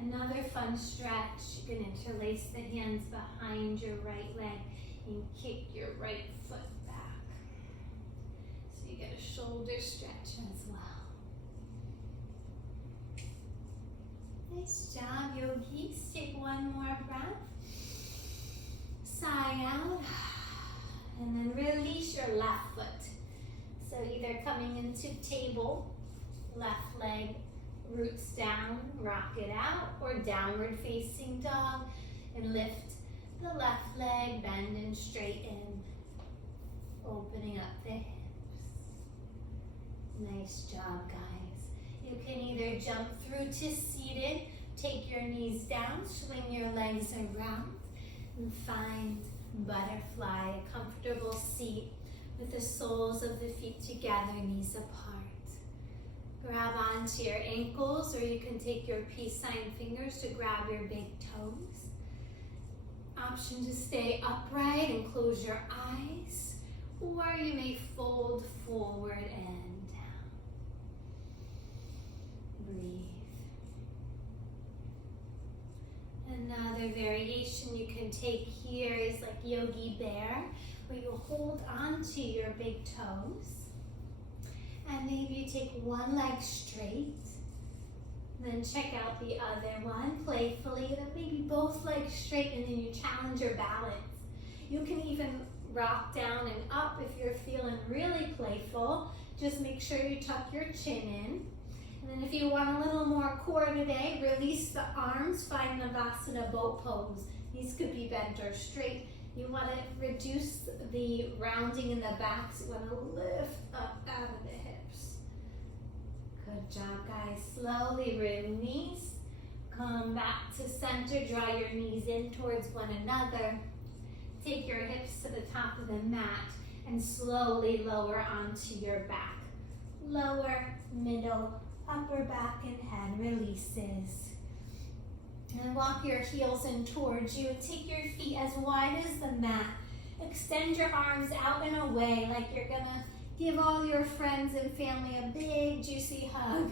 Another fun stretch, you can interlace the hands behind your right leg and kick your right foot back. So you get a shoulder stretch as well. Nice job, yogis. Take one more breath. Sigh out. And then release your left foot. So either coming into table, left leg roots down, rock it out, or downward facing dog and lift the left leg, bend and straighten, opening up the hips. Nice job, guys. You can either jump through to seated, take your knees down, swing your legs around, and find butterfly, a comfortable seat with the soles of the feet together, knees apart. Grab onto your ankles, or you can take your peace sign fingers to grab your big toes. Option to stay upright and close your eyes, or you may fold forward and down. Breathe. Another variation you can take here is like Yogi Bear, where you hold onto your big toes And maybe you take one leg straight. Then check out the other one playfully. Then maybe both legs straight, and then you challenge your balance. You can even rock down and up if you're feeling really playful. Just make sure you tuck your chin in. And then if you want a little more core today, release the arms, find Navasana boat pose. These could be bent or straight. You want to reduce the rounding in the back, so you want to lift up out of the hips. Good job, guys. Slowly release. Come back to center. Draw your knees in towards one another. Take your hips to the top of the mat and slowly lower onto your back. Lower, middle, upper back and head releases. And walk your heels in towards you. Take your feet as wide as the mat. Extend your arms out and away like you're gonna give all your friends and family a big juicy hug.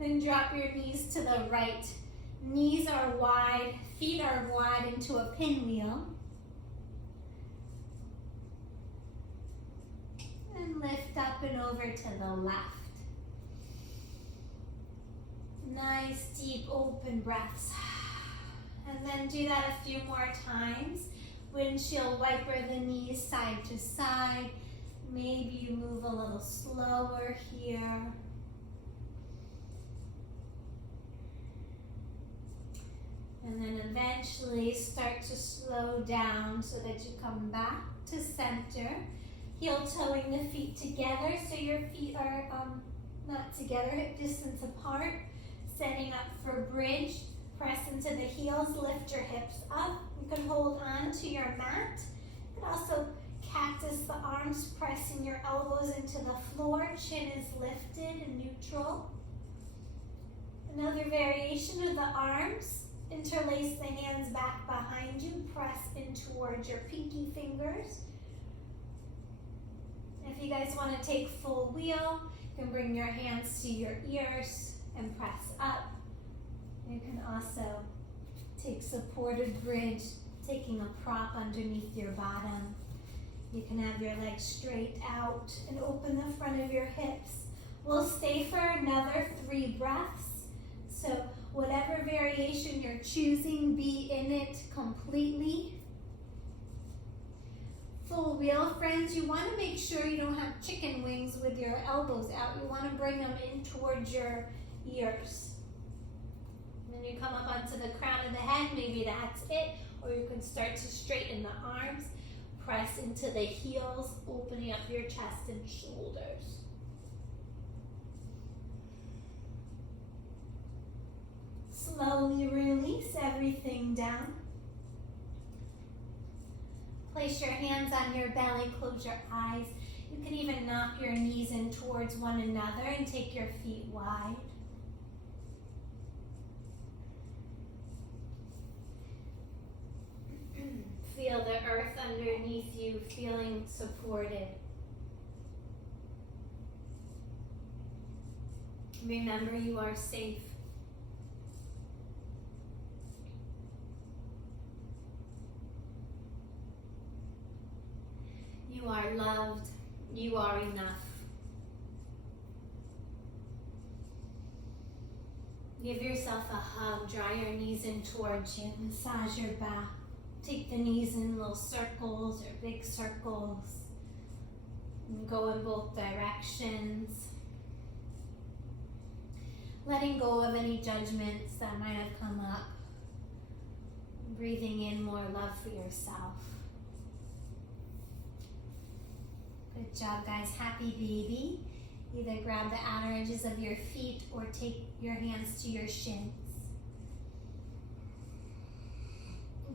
Then drop your knees to the right. Knees are wide, feet are wide into a pinwheel. And lift up and over to the left. Nice deep open breaths. And then do that a few more times. Windshield wiper the knees side to side. Maybe you move a little slower here. And then eventually start to slow down so that you come back to center. Heel toeing the feet together so your feet are not together, hip distance apart. Setting up for bridge. Press into the heels, lift your hips up. You can hold on to your mat. You can also cactus the arms, pressing your elbows into the floor. Chin is lifted and neutral. Another variation of the arms. Interlace the hands back behind you. Press in towards your pinky fingers. If you guys want to take full wheel, you can bring your hands to your ears and press up. You can also take supported bridge, taking a prop underneath your bottom. You can have your legs straight out and open the front of your hips. We'll stay for another 3 breaths. So whatever variation you're choosing, be in it completely. Full wheel, friends, you want to make sure you don't have chicken wings with your elbows out. You want to bring them in towards your ears. And then you come up onto the crown of the head, maybe that's it. Or you can start to straighten the arms. Press into the heels, opening up your chest and shoulders. Slowly release everything down. Place your hands on your belly, close your eyes. You can even knock your knees in towards one another and take your feet wide. Feel the earth underneath you, feeling supported. Remember, you are safe. You are loved. You are enough. Give yourself a hug. Draw your knees in towards you. Massage your back. Take the knees in little circles or big circles. And go in both directions. Letting go of any judgments that might have come up. Breathing in more love for yourself. Good job, guys. Happy baby. Either grab the outer edges of your feet or take your hands to your shins.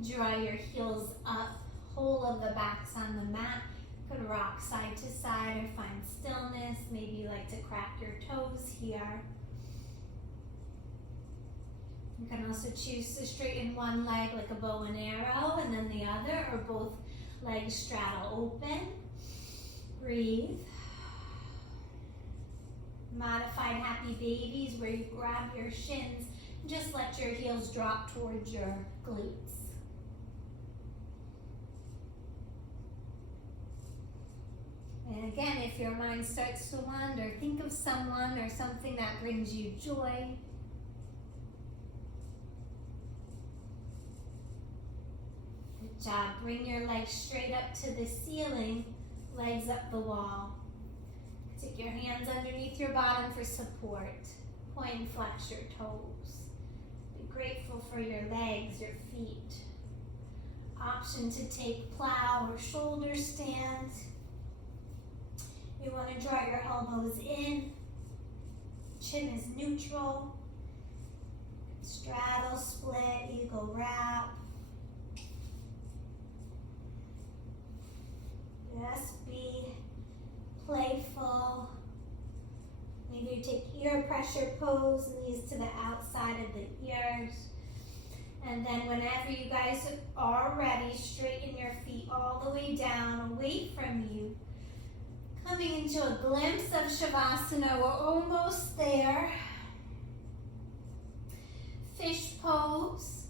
Draw your heels up. Whole of the backs on the mat. You could rock side to side or find stillness. Maybe you like to crack your toes here. You can also choose to straighten one leg like a bow and arrow and then the other, or both legs straddle open. Breathe. Modified happy babies where you grab your shins and just let your heels drop towards your glutes. And again, if your mind starts to wander, think of someone or something that brings you joy. Good job. Bring your legs straight up to the ceiling, legs up the wall. Take your hands underneath your bottom for support. Point and flex your toes. Be grateful for your legs, your feet. Option to take plow or shoulder stand. You want to draw your elbows in. Chin is neutral. Straddle, split, eagle wrap. Just be playful. Maybe you take ear pressure pose, knees to the outside of the ears. And then whenever you guys are ready, straighten your feet all the way down, away from you. Coming into a glimpse of Shavasana. We're almost there. Fish pose.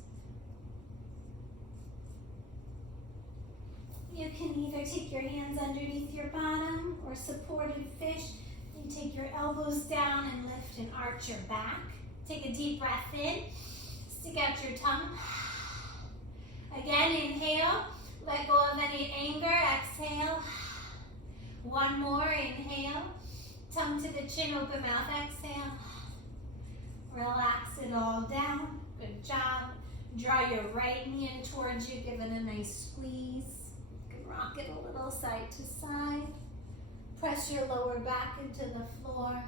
You can either take your hands underneath your bottom or supported fish. You take your elbows down and lift and arch your back. Take a deep breath in. Stick out your tongue. Again, inhale. Let go of any anger. Exhale. One more. Inhale. Tongue to the chin, open mouth. Exhale. Relax it all down. Good job. Draw your right knee in towards you. Give it a nice squeeze. You can rock it a little side to side. Press your lower back into the floor.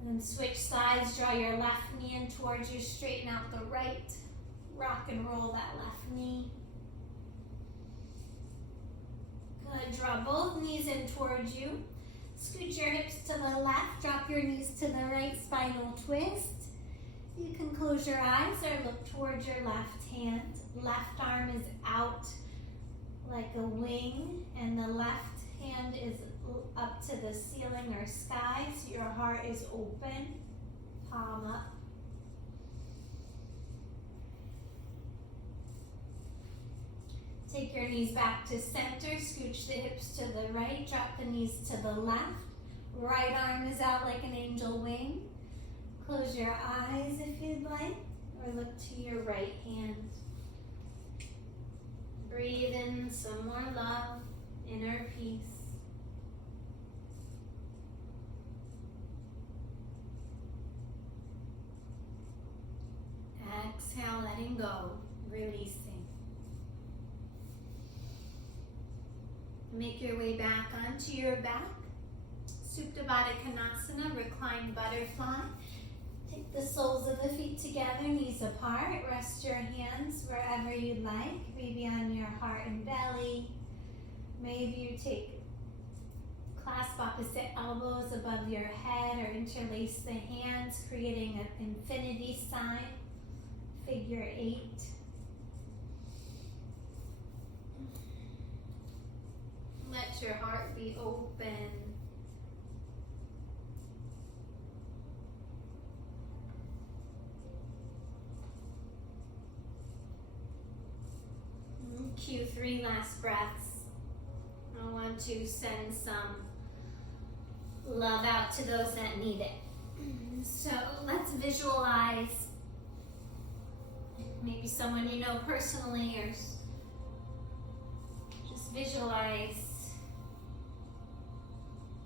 And then switch sides. Draw your left knee in towards you. Straighten out the right. Rock and roll that left knee. Good. Draw both knees in towards you. Scoot your hips to the left. Drop your knees to the right. Spinal twist. You can close your eyes or look towards your left hand. Left arm is out like a wing, and the left hand is up to the ceiling or sky, so your heart is open. Palm up. Take your knees back to center, scooch the hips to the right, drop the knees to the left. Right arm is out like an angel wing. Close your eyes if you'd like, or look to your right hand. Breathe in some more love, inner peace. Exhale, letting go, releasing. Make your way back onto your back. Supta Baddha Konasana, reclined butterfly. Take the soles of the feet together, knees apart. Rest your hands wherever you'd like, maybe on your heart and belly. Maybe you take clasp opposite elbows above your head or interlace the hands, creating an infinity sign, figure 8. Let your heart be open. Cue 3 last breaths. I want to send some love out to those that need it. So let's visualize maybe someone you know personally, or just visualize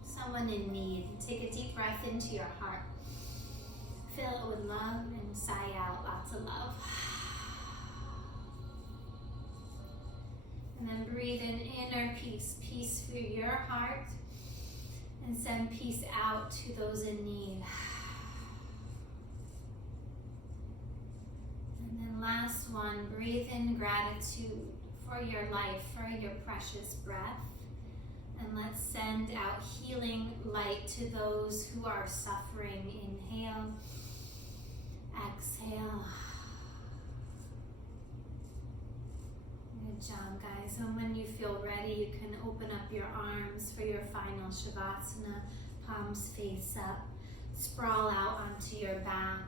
someone in need. Take a deep breath into your heart. Fill it with love and sigh out lots of love. And then breathe in inner peace, peace for your heart, and send peace out to those in need. And then last one, breathe in gratitude for your life, for your precious breath. And let's send out healing light to those who are suffering. Inhale, exhale. Good job, guys. And when you feel ready, you can open up your arms for your final Shavasana. Palms face up. Sprawl out onto your back.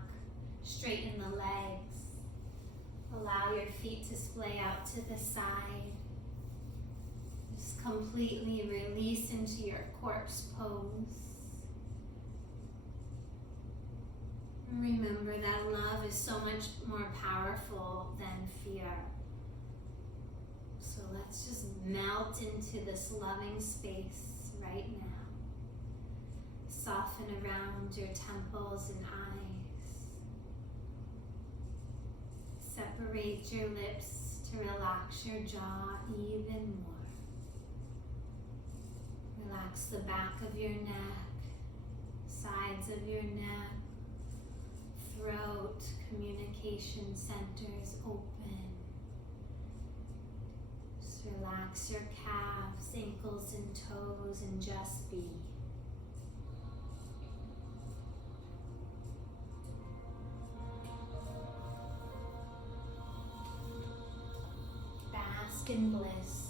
Straighten the legs. Allow your feet to splay out to the side. Just completely release into your corpse pose. Remember that love is so much more powerful than fear. So let's just melt into this loving space right now. Soften around your temples and eyes. Separate your lips to relax your jaw even more. Relax the back of your neck, sides of your neck, throat, communication centers open. Just relax your calves, ankles, and toes and just be. Bask in bliss.